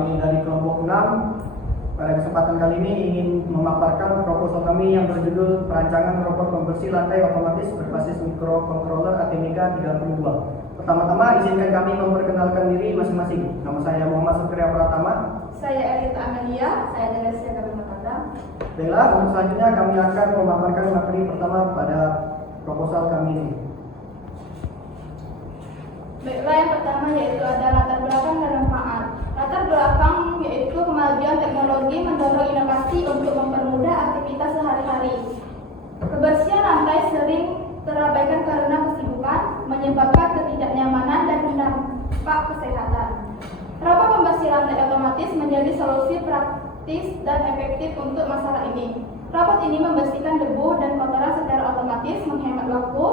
Kami dari kelompok 6 pada kesempatan kali ini ingin memaparkan proposal kami yang berjudul perancangan robot pembersih lantai otomatis berbasis microcontroller ATmega 32. Pertama-tama izinkan kami memperkenalkan diri masing-masing. Nama saya Muhammad Sukriya Pratama. Saya Elita Amelia, saya dari Kalimantan Barat. Baiklah, untuk selanjutnya kami akan memaparkan materi pertama pada proposal kami ini. Baiklah, yang pertama yaitu ada latar belakang dan manfaat. Latar belakang yaitu kemajuan teknologi mendorong inovasi untuk mempermudah aktivitas sehari-hari. Kebersihan lantai sering terabaikan karena kesibukan, menyebabkan ketidaknyamanan dan dampak kesehatan. Robot pembersih lantai otomatis menjadi solusi praktis dan efektif untuk masalah ini. Robot ini membersihkan debu dan kotoran secara otomatis, menghemat waktu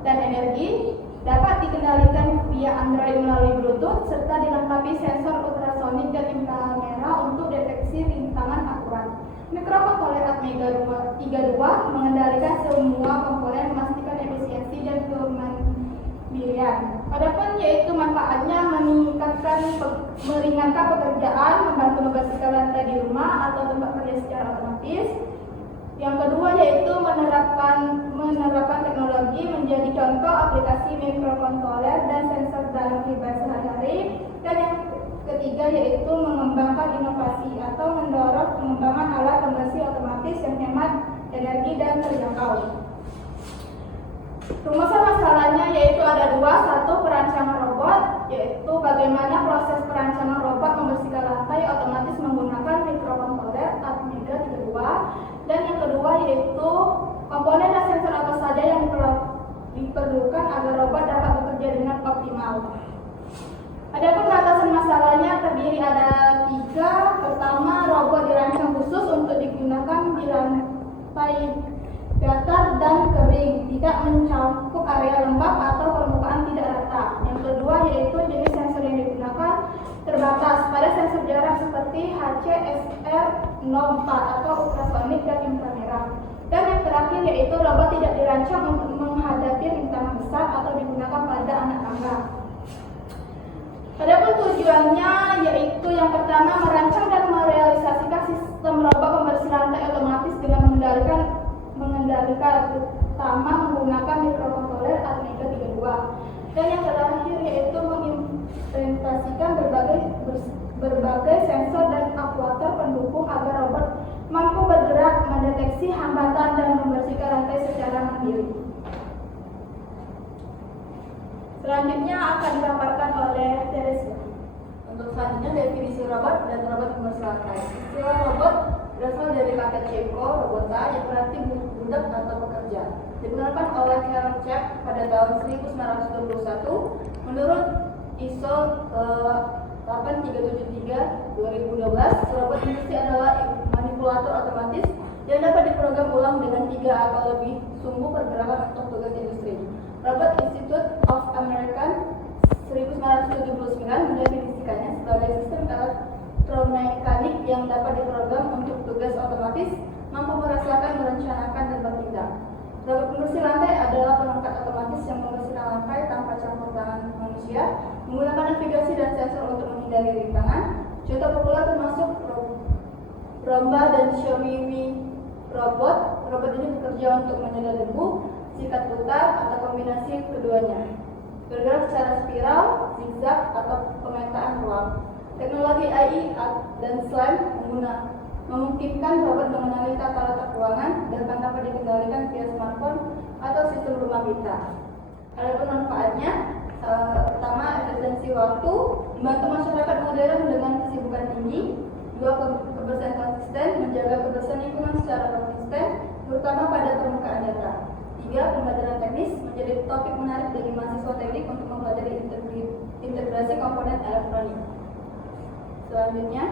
dan energi, dapat dikendalikan via Android melalui Bluetooth, serta dilengkapi sensor ultrasonik dan inframerah untuk deteksi rintangan akurat. Microcontroller ATmega 32 mengendalikan semua komponen, memastikan efisiensi dan kemandirian. Adapun yaitu manfaatnya meringankan pekerjaan, membantu membersihkan lantai di rumah atau tempat kerja secara otomatis. Yang kedua yaitu menerapkan teknologi menjadi contoh aplikasi microcontroller dan sensor dalam kehidupan sehari-hari. Dan yang ketiga yaitu mengembangkan inovasi atau mendorong pengembangan alat pembersih otomatis yang hemat energi dan terjangkau. Rumusan masalahnya yaitu ada dua. Satu, perancangan robot, yaitu bagaimana proses perancangan robot membersihkan lantai otomatis menggunakan microcontroller ATmega 32. Dan yang kedua yaitu komponen dan sensor apa saja yang diperlukan agar robot dapat bekerja dengan optimal. Adapun batasan masalahnya terdiri ada 3. Pertama, robot dirancang khusus untuk digunakan di lantai datar dan kering, tidak mencakup area lembab atau permukaan tidak rata. Yang kedua yaitu jenis sensor yang digunakan terbatas pada sensor jarak seperti HCSR04 atau ultrasonik dan inframerah. Dan yang terakhir yaitu robot tidak dirancang untuk menghadapi rintangan besar atau digunakan pada anak tangga. Adapun tujuannya yaitu yang pertama, merancang dan merealisasikan sistem robot pembersih lantai otomatis dengan mengendalikan utama menggunakan microcontroller ATmega 32. Dan yang terakhir yaitu mengimplementasikan berbagai sensor dan aktuator pendukung agar robot mampu bergerak, mendeteksi hambatan dan membersihkan lantai secara mandiri. Selanjutnya akan dipaparkan oleh Teresia. Untuk selanjutnya definisi robot dan robot pembersih lantai. Istilah robot berasal dari kata Ceko, robota, yang berarti budak atau pekerja. Dikenalkan oleh Karl Czech pada tahun 1921. Menurut ISO 8373 2012, robot pembersih adalah manipulator otomatis yang dapat diprogram ulang dengan 3 atau lebih sumbu pergerakan untuk tugas industri. Robot Institute of American 1979 mendefinisikannya sebagai sistem elektromekanik yang dapat diprogram untuk tugas otomatis, mampu merasakan, merencanakan, dan bertindak. Robot pembersih lantai adalah perangkat otomatis yang membersihkan lantai tanpa campur tangan manusia, menggunakan navigasi dan sensor untuk menghindari rintangan. Contoh populer termasuk Roomba dan Xiaomi robot. Robot ini bekerja untuk menyedot debu, sikat putar, atau kombinasi keduanya. Bergerak secara spiral, zigzag, atau pemetaan ruang. Teknologi AI dan SLAM memungkinkan robot mengenali tata letak ruangan dan dapat dikendalikan via smartphone atau sistem rumah kita. Adapun manfaatnya, pertama, efisiensi waktu, membantu masyarakat modern dengan kesibukan tinggi. 2, kebersihan konsisten, menjaga kebersihan lingkungan secara konsisten, terutama pada permukaan data. 3, pembelajaran teknis, menjadi topik menarik bagi mahasiswa teknik untuk mempelajari integrasi komponen elektronik. Selanjutnya,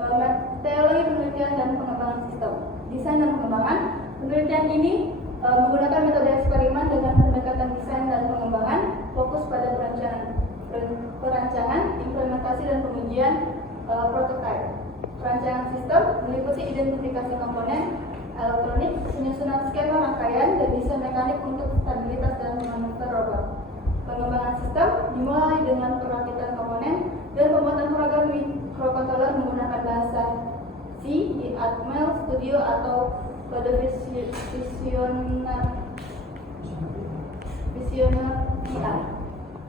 materi penelitian dan pengembangan sistem. Desain dan pengembangan. Penelitian ini menggunakan metode eksperimen dengan pendekatan desain dan pengembangan, fokus pada perancangan, implementasi dan pengujian prototipe. Perancangan sistem meliputi identifikasi komponen elektronik, penyusunan skema rangkaian, dan desain mekanik untuk stabilitas dan manuver robot. Pengembangan sistem dimulai dengan perakitan komponen dan pembuatan microcontroller menggunakan bahasa C di Atmel Studio atau kode visioner TI.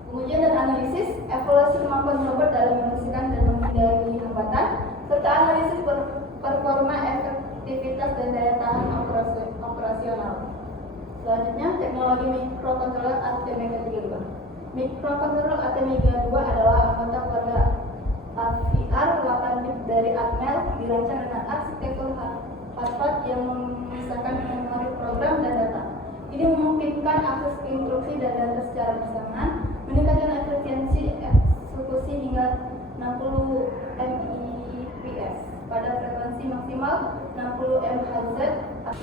Pengujian dan analisis, evaluasi kemampuan robot dalam membersihkan dan menghindari hambatan, serta analisis performa, efektivitas dan daya tahan operasional. Selanjutnya, teknologi microcontroller ATmega 32. Microcontroller ATmega 2 adalah anggota keluarga AVR 8-bit dari Atmel, dirancang dengan arsitektur Harvard yang memisahkan memori program dan data. Ini memungkinkan akses instruksi dan data secara bersamaan, meningkatkan efisiensi eksekusi hingga 60 Mbps pada frekuensi maksimal 60 MHz.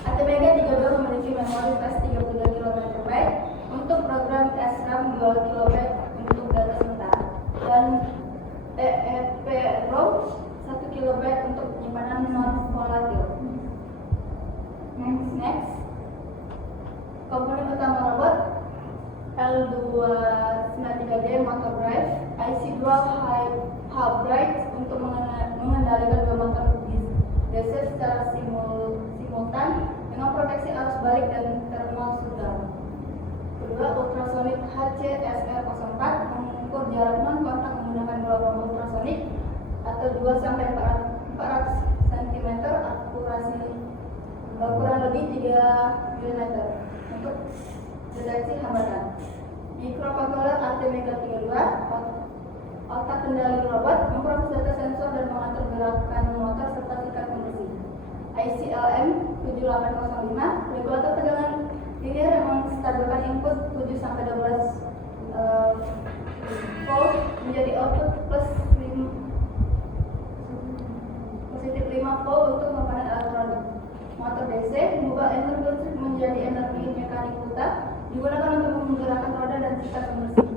ATmega 32 memiliki memori flash 32 KB untuk program SRAM 2 KB untuk data sementara dan EEPROM 1 KB untuk penyimpanan non volatil. Next. Komponen utama robot L293D motor drive, IC dual hub drive untuk mengendalikan dua motor DC secara simultan dengan proteksi arus balik dan thermal shutdown. Kedua, ultrasonic HCSR04 mengukur jarak non kontak menggunakan gelombang ultrasonik atau 2 sampai 400 cm, akurasi kurang lebih 3 mm untuk deteksi hambatan. Microcontroller ATmega 32, otak kendali robot, memproses data sensor dan mengatur gerakan motor serta tingkat kondisi. ICLM 7805, regulator tegangan linear yang menstabilkan input 7 sampai 12 volt menjadi output plus 5 volt untuk komponen elektronik. Motor DC mengubah energi listrik menjadi energi mekanik putar, digunakan untuk menggerakkan roda dan sistem pembersih.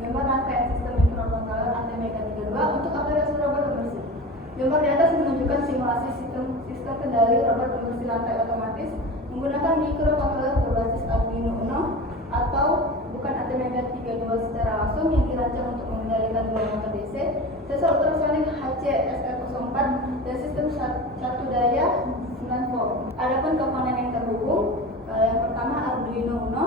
Gambar rangkaian sistem microcontroller ATmega 32 untuk aplikasi robot pembersih. Gambar di atas menunjukkan simulasi sistem kendali robot pembersih lantai otomatis menggunakan microcontroller berbasis Arduino Uno atau bukan ATmega 32 secara langsung yang dirancang untuk mengendalikan dua motor DC, sensor ultrasonik HCSR04 dan sistem satu daya 9 volt. Adapun komponen yang terhubung, yang pertama Arduino Uno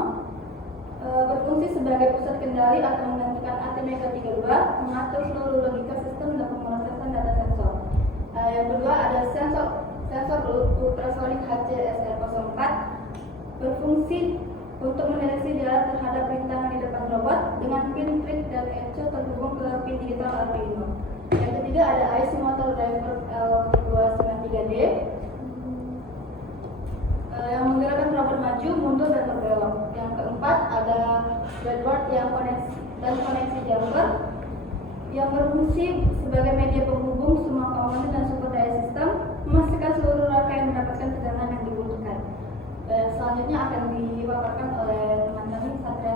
berfungsi sebagai pusat kendali atau menggantikan ATmega 32, mengatur seluruh logika sistem dan pemrosesan data sensor. Yang kedua ada sensor ultrasonik HCSR04 berfungsi untuk mendeteksi jarak terhadap rintangan di depan robot dengan pin trik dan echo terhubung ke pin digital Arduino. Yang ketiga ada IC motor driver L293D yang menggerakkan robot maju, mundur, dan berbelok. Yang keempat ada breadboard yang koneksi jumper yang berfungsi sebagai media penghubung semua komponen dan sumber daya sistem, memastikan seluruh rangkaian mendapatkan tegangan yang dibutuhkan. Selanjutnya akan dipaparkan oleh teman kami Satria.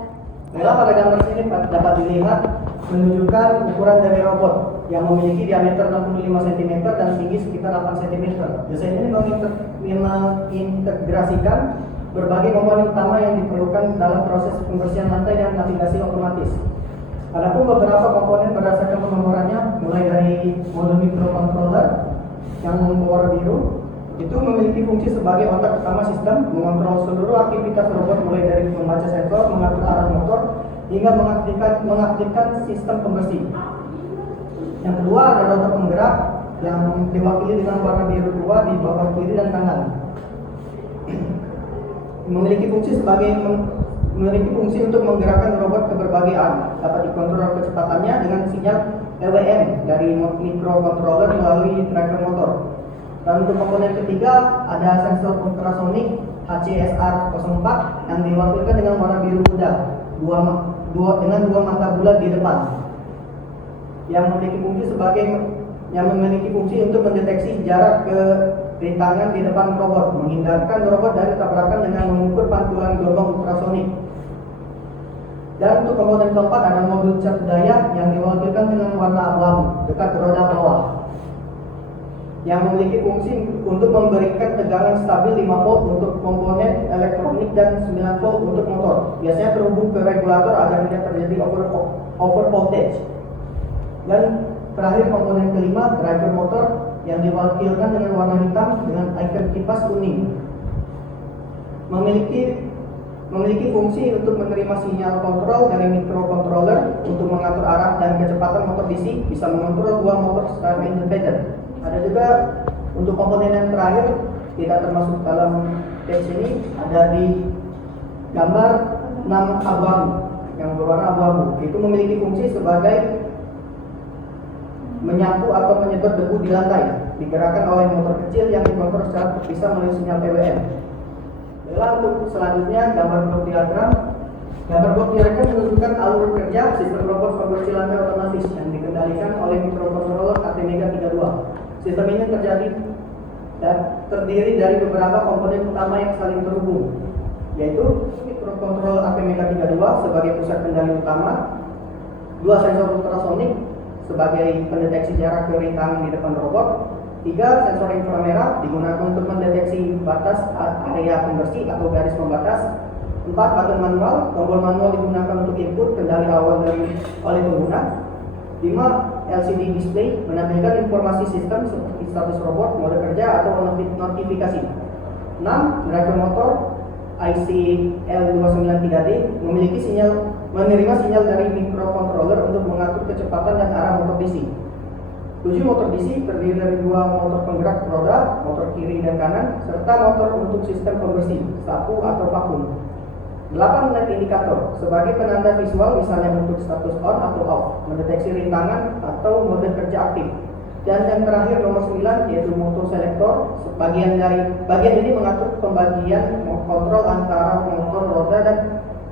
Baiklah, pada gambar sini dapat dilihat menunjukkan ukuran dari robot yang memiliki diameter 65 cm dan tinggi sekitar 8 cm. Desain ini mengintegrasikan berbagai komponen utama yang diperlukan dalam proses pembersihan lantai dan navigasi otomatis. Adapun beberapa komponen berdasarkan penomorannya, mulai dari modul microcontroller yang berwarna biru, itu memiliki fungsi sebagai otak utama sistem, mengontrol seluruh aktivitas robot mulai dari membaca sensor, mengatur arah motor, hingga mengaktifkan sistem pembersih. Yang kedua ada rotor penggerak yang diwakili dengan warna biru dua di bawah kiri dan kanan. Memiliki fungsi untuk menggerakkan robot ke berbagai arah. Dapat dikontrol kecepatannya dengan sinyal EWM dari microcontroller melalui driver motor. Dan untuk komponen ketiga ada sensor ultrasonik HCSR04 yang diwakilkan dengan warna biru muda dengan dua mata bulat di depan yang memiliki fungsi untuk mendeteksi jarak ke rintangan di depan robot, menghindarkan robot dari tabrakan dengan mengukur pantulan gelombang ultrasonik. Dan untuk komponen keempat ada modul cat daya yang diwakilkan dengan warna abu-abu dekat roda bawah yang memiliki fungsi untuk memberikan tegangan stabil 5 volt untuk komponen elektronik dan 9 volt untuk motor. Biasanya terhubung ke regulator agar tidak terjadi over voltage. Dan terakhir komponen kelima, driver motor yang diwakilkan dengan warna hitam dengan icon kipas kuning. Memiliki fungsi untuk menerima sinyal kontrol dari microcontroller untuk mengatur arah dan kecepatan motor DC, bisa mengontrol dua motor secara independen. Ada juga untuk komponen yang terakhir, tidak termasuk dalam teks ini, ada di gambar 6 abu-abu yang berwarna abu-abu. Itu memiliki fungsi sebagai menyapu atau menyedot debu di lantai, digerakkan oleh motor kecil yang dikontrol secara terpisah melalui sinyal PWM. Untuk selanjutnya gambar blok diagram. Gambar blok diagram menunjukkan alur kerja sistem robot konversi lantai otomatis yang dikendalikan oleh microcontroller ATmega 32. Sistem ini terdiri dari beberapa komponen utama yang saling terhubung, yaitu microcontroller ATmega 32 sebagai pusat kendali utama, dua sensor ultrasonik sebagai pendeteksi jarak ke rintangan di depan robot, 3 sensor inframerah digunakan untuk mendeteksi batas area konversi atau garis pembatas, 4 button manual, tombol manual digunakan untuk input kendali awal oleh pengguna, 5 LCD display menampilkan informasi sistem seperti status robot, mode kerja atau notifikasi, 6 driver motor IC L293D menerima sinyal dari microcontroller untuk mengatur kecepatan dan arah motor DC. 7 motor DC terdiri dari 2 motor penggerak roda, motor kiri dan kanan, serta motor untuk sistem pembersih, sapu atau vakum. 8 LED indikator sebagai penanda visual, misalnya untuk status on atau off, mendeteksi rintangan atau mode kerja aktif. Dan yang terakhir nomor 9 yaitu motor selektor. Bagian ini mengatur pembagian kontrol antara motor roda dan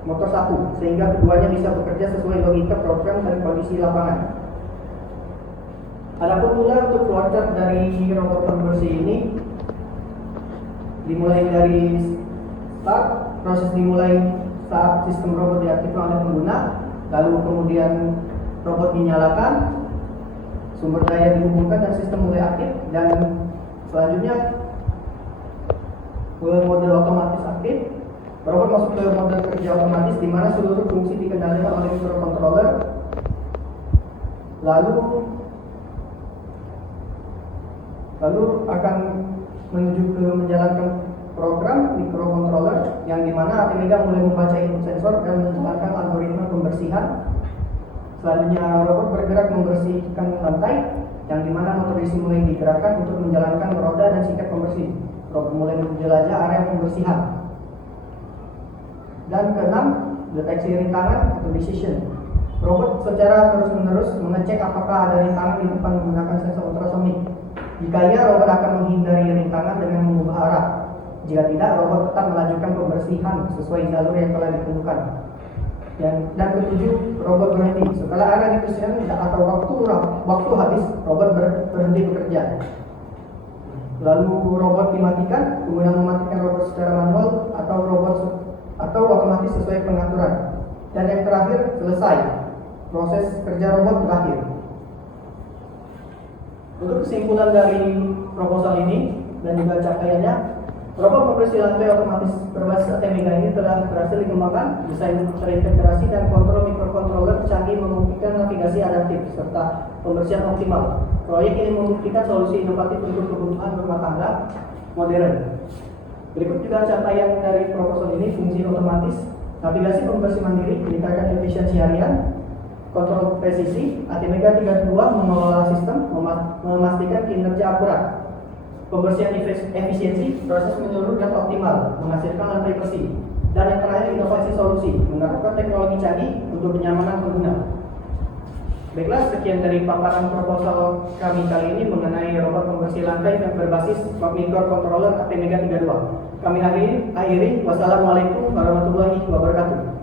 motor sapu, sehingga keduanya bisa bekerja sesuai logika program dan kondisi lapangan. Adapun pula untuk flowchart dari robot konversi ini dimulai dari start, proses dimulai saat sistem robot diaktifkan oleh pengguna, lalu kemudian robot dinyalakan, sumber daya dihubungkan dan sistem mulai aktif, dan selanjutnya ke mode otomatis aktif. Robot masuk ke mode kerja otomatis di mana seluruh fungsi dikendalikan oleh microcontroller. Lalu akan menuju ke menjalankan program microcontroller yang dimana ATmega mulai membaca input sensor dan menjalankan algoritma pembersihan. Selanjutnya robot bergerak membersihkan lantai yang dimana motor DC mulai digerakkan untuk menjalankan roda dan sikat pembersih. Robot mulai menjelajah area pembersihan. Dan keenam, deteksi rintangan atau decision. Robot secara terus-menerus mengecek apakah ada rintangan di depan menggunakan sensor ultrasonik. Jika iya, robot akan menghindari rintangan dengan mengubah arah. Jika tidak, robot tetap melanjutkan pembersihan sesuai jalur yang telah ditentukan. Dan ketujuh, robot berhenti. Setelah area dibersihkan atau waktu habis, robot berhenti bekerja. Lalu robot dimatikan, kemudian mematikan robot secara manual atau otomatis sesuai pengaturan. Dan yang terakhir, selesai. Proses kerja robot berakhir. Untuk kesimpulan dari proposal ini dan juga capaiannya, robot pembersih lantai otomatis berbasis ATmega ini telah berhasil dikembangkan. Desain terintegrasi dan kontrol microcontroller canggih memungkinkan navigasi adaptif serta pembersihan optimal. Proyek ini membuktikan solusi inovatif untuk kebutuhan rumah tangga modern. Berikut juga capaian dari proposal ini: fungsi otomatis, navigasi pembersih mandiri, meningkatkan efisiensi harian, kontrol presisi, ATmega 32 mengelola sistem, memastikan kinerja akurat, pembersihan efisiensi, proses menyeluruh dan optimal, menghasilkan lantai bersih, dan yang terakhir inovasi solusi, menerapkan teknologi canggih untuk kenyamanan pengguna. Baiklah, sekian dari paparan proposal kami kali ini mengenai robot pembersih lantai yang berbasis microcontroller ATmega 32. Kami akhiri. Wassalamualaikum warahmatullahi wabarakatuh.